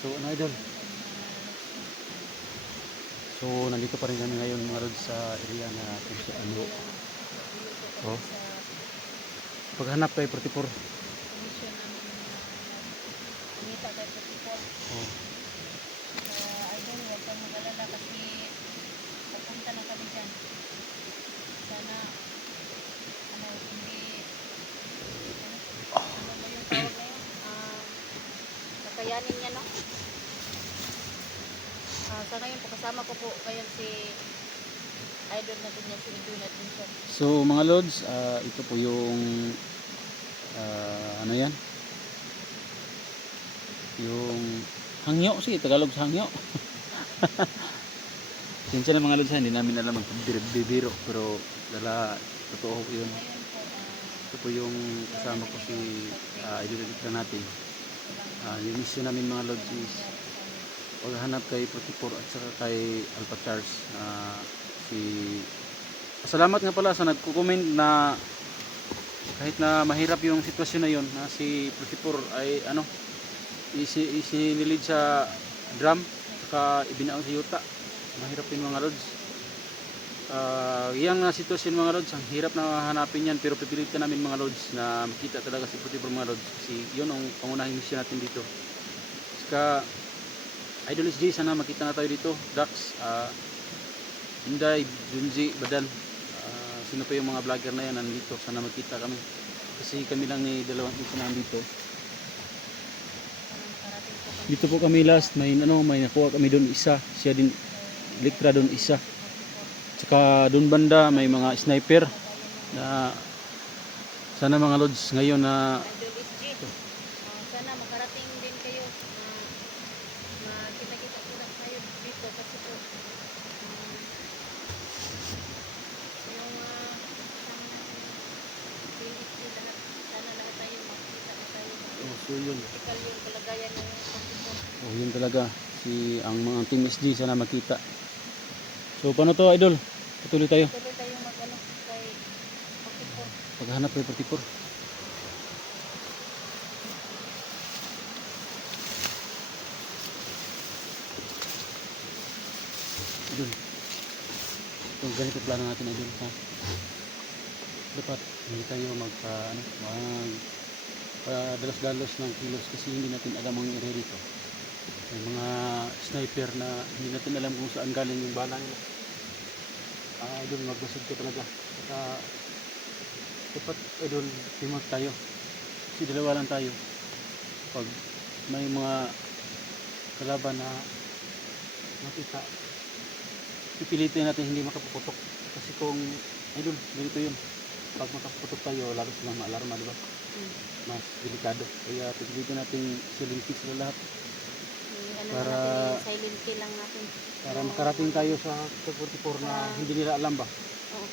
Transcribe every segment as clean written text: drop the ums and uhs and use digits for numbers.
So ano idol, so nandito pa rin kami ngayon mga lods sa area na kung saan oh, paghanap kay 44 Commission namin kumita kay 44. oh. Idol, huwag kang mag-alala kasi papunta na kami dyan. Sana ano, hindi ano mo yung tawag na yun? Kakayanin niya, no? Sa ngayon po, kasama ko po ngayon si idol natin niya, si Edwin Adventure. So mga lods, ito po yung ano yan, yung hangyo, si Tagalog sa hangyo. Yun siya ng mga lods, hindi namin alam magbibiro, pero lala, totoo po yun. Ngayon po, Ito po yung kasama ko si idol natin. Yung mission namin mga lods is paghanap kay 44 at saka kay Alpha Charles. Salamat nga pala sa nagko-comment na kahit na mahirap yung sitwasyon na yun, na si 44 ay ano, isinilid sa drum saka ibinaon sa yuta. Mahirap yun mga lods. Yang sitwasyon mga lods, ang hirap na hanapin yan, pero pipilitan namin mga lods na makita talaga si 44 mga lods, kasi yun ang pangunahing mission natin dito. Saka Idol SJ, sana makita na tayo dito. Dax, Inday, Junji, Badan, sino pa yung mga vlogger na yan nandito, sana makita kami, kasi kami lang ni dalawang isa na nandito. Dito po kami last, may nakuha kami doon isa, siya din Elektra doon isa, tsaka doon banda may mga sniper na sana mga lods ngayon na Idol SG, sana makarating din kayo, makita-kita ko lang kayo dito kasi po yung PhD lahat, sana lahat tayo makita na tayo. so yun, Critical yung kalagayan ng pagpupon. yun talaga si ang mga team SG, sana makita. So paano to idol, patuloy tayo Tuloy tayo mag-ano kay pagpupon. paghanap kay 44. Idol, itong ganito plano natin idol, ha? Dapat hindi tayo dalos-dalos ng kilos, kasi hindi natin alam ang area dito. May mga sniper na hindi natin alam kung saan galing yung bala nila. Idol, magbasag ka talaga. Saka dapat idol, timag tayo, kasi dalawa lang tayo. Pag may mga kalaban na makita, pipilitin natin hindi makapuputok, kasi kung idol, ganito yun, pag makaputok tayo lalo silang maalarma, diba? Mas delikado, kaya pipilitin natin silintik sila lahat Ano para natin, silent kill lang natin. para makarating tayo sa 44 na hindi nila alam ba. Oo.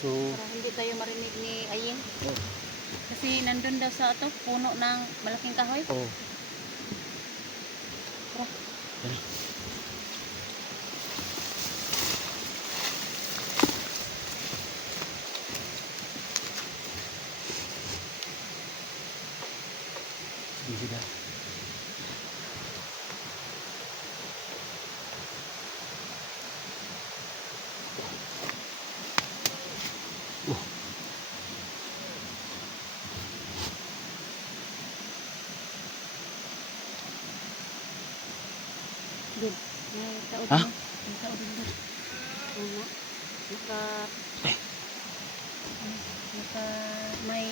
So Para hindi tayo marinig ni Aying. oh, Kasi nandun daw sa puno ng malaking kahoy. oh. Tara. Yan. Sige dah. Dun. May tao Ha? dun. May tao dun dun. Ano? Naka may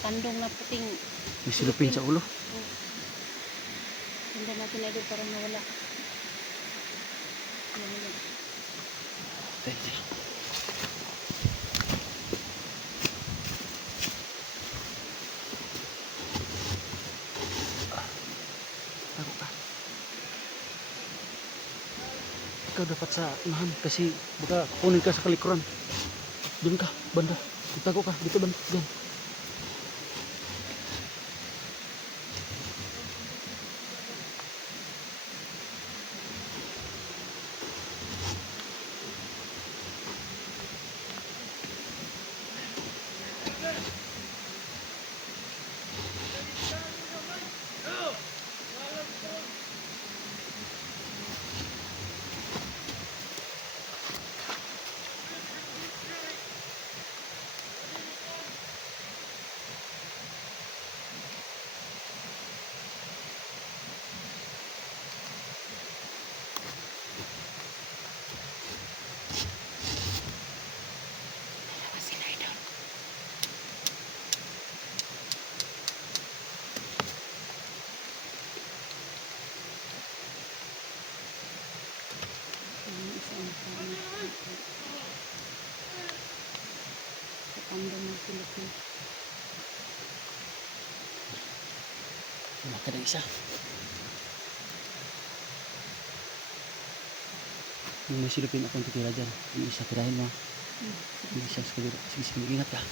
tandong na puting. May silupin sa ulo. Hindi natin na para mawala. Tete. Tago ka. Ikaw dapat sa unahan, kasi baka kunin ka sa kalikuran. Doon ka, banda. Itago ka, dito banda. Diyan. Sa tandem ng Philippines. Malaki na isa. Yung may silupin akong titira dyan. Yung isa tirahin mo. Yung isa sa kabila. Sige, sige, ingat ka.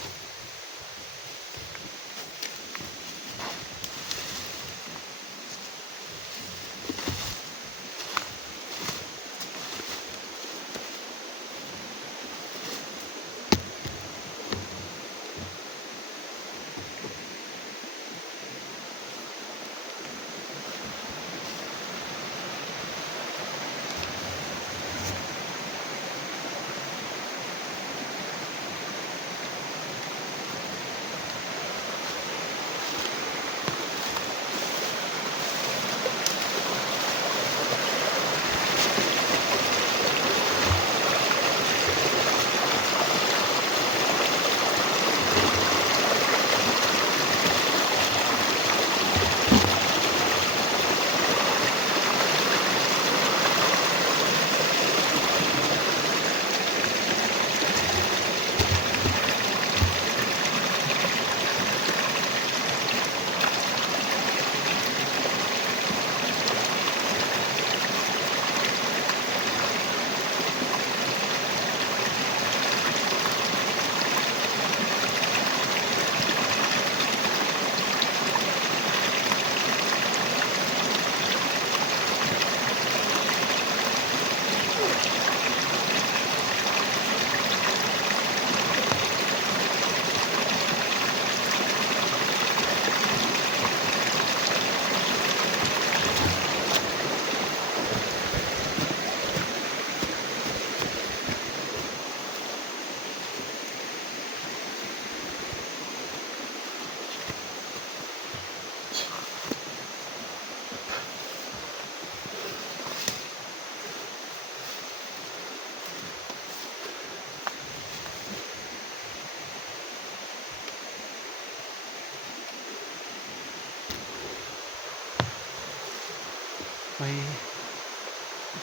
May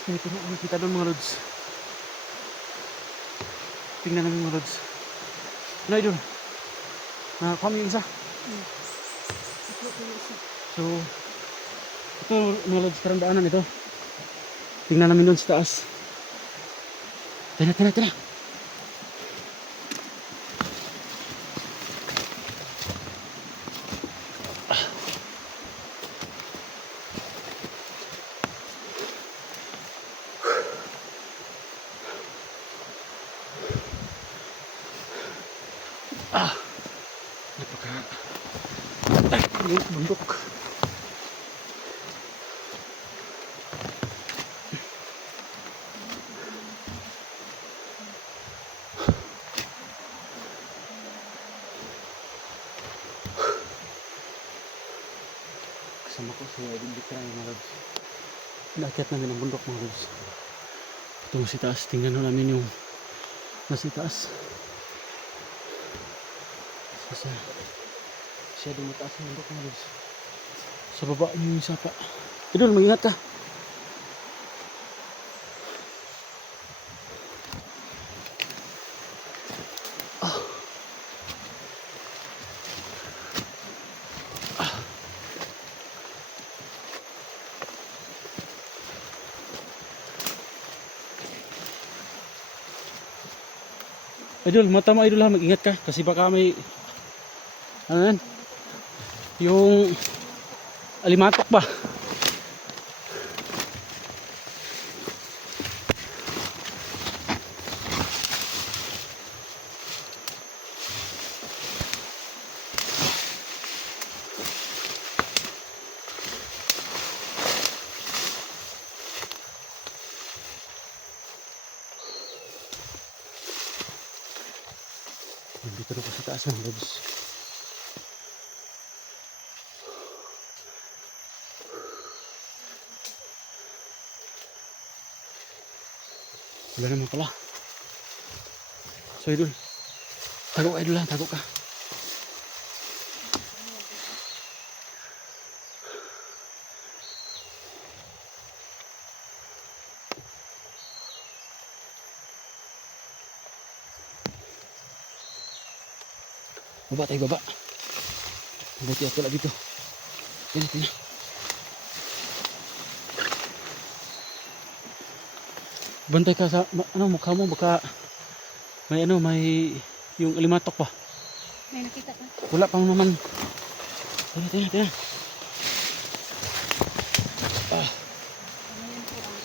sniper na nakita doon mga lods. Tingnan namin mga lods. Ano idol? Nakakuha mo yung isa. So, ito mga lods, parang daanan ito. Tingnan namin doon sa taas. Tara, tara, tara. Yung bundok. Kasama ko si Edwin Bikran mga lods. Inakyat namin ang bundok mga lods. Itong si taas, tingnan namin yung nasa taas. Masyadong mataas ang bundok mga lods. Sa baba yung sapa. Idol, mag-ingat ka. Idol, mata mo idol ha, mag-ingat ka. Kasi baka may, ano yan, yung alimatok ba? Dito na po sa taas ng lods. Wala naman pala. So idol, tago ka idol lang, tago ka. Baba tayo, baba. Mabuti ako lang dito. Yan, ito na. Bantay ka sa mukha mo, baka may yung alimatok pa. May nakita ka? Wala pang naman. Tina. Ah, Ano yun po ang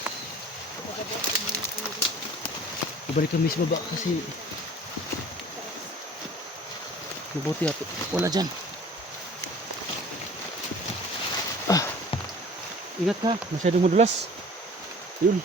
pagkabot ng mga ano dito. ibalik kami sa baba kasi mabuti ako. Wala dyan. Ah, ingat ka, masyadong madulas. Yun.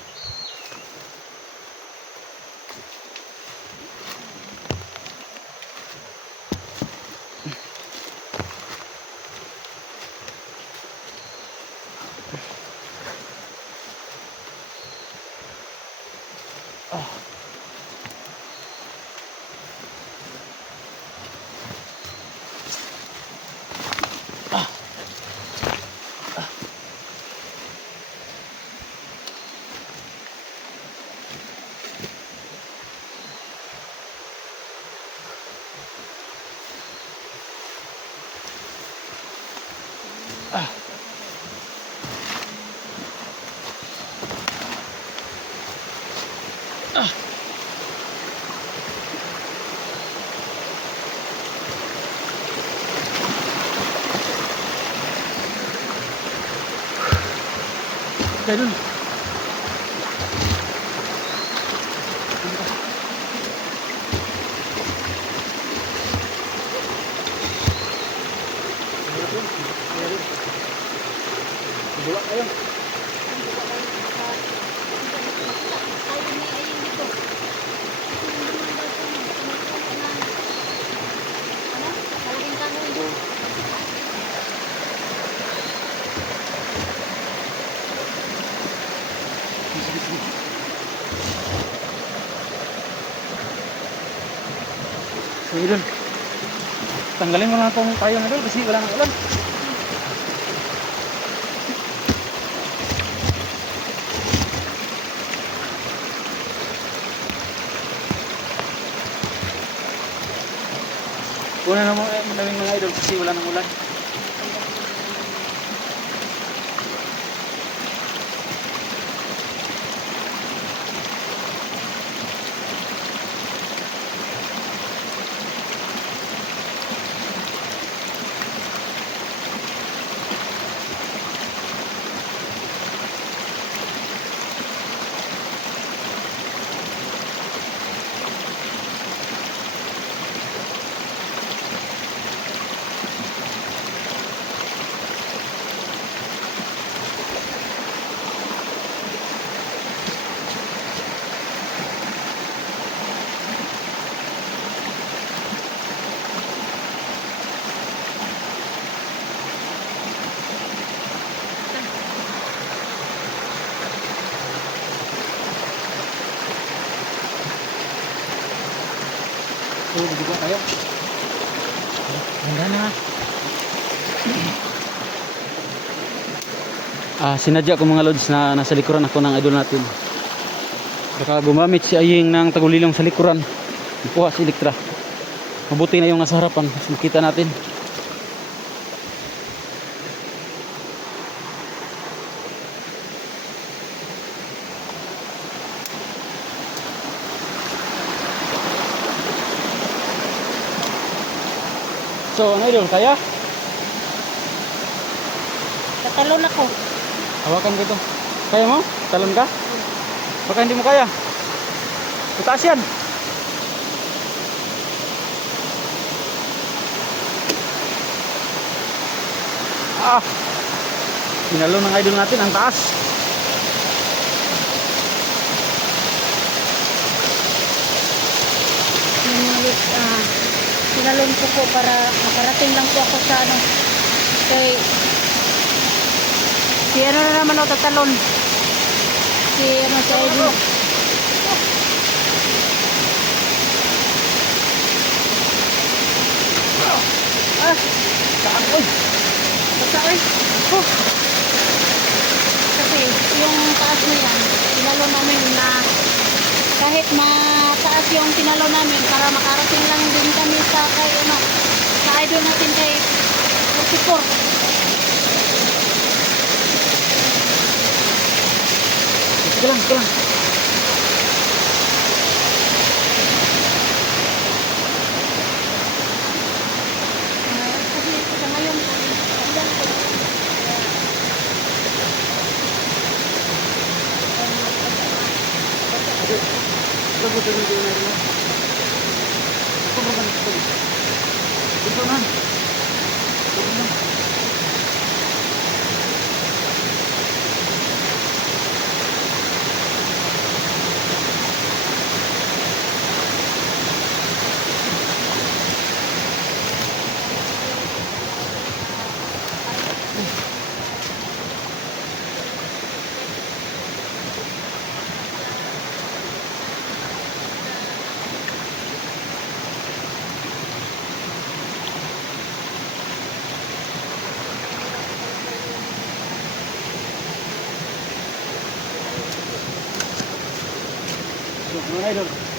Kaya dun. Bawa kayo. So yun. Tanggalin mo lang itong tayo na doon kasi wala nang ulan. Una naman madaming mga idol kasi wala nang ulan. So, diba kayo? Handa na. Sinadya ko mga lods na nasa likuran ako ng idol natin. Baka gumamit si Aying ng tagulilong sa likuran. Ipuha si Elektra. Mabuti na yung nasa harapan. Mas makita natin. So, ano idol? Kaya? Tatalon ako. Hawakan ko ito. Kaya mo? Talon ka? Baka hindi mo kaya. Itaas yan. Pinalo ng idol natin ang taas. Sinalon ko po para makarating lang po ako sa ano. Kay si ano na naman o tatalon. Si ano sa idol. Saan ko? Basta kasi yung taas na yan, tinalo namin na kahit mataas yung tinalo namin para makarating lang din kami sa kay ano, idol natin kay 44. Sige lang, sige lang. Kasi sa ngayon, ayan ko. Ito po sabihin ko na rin. Ito mo ba ito? Ito na. Ito na. Mga idol.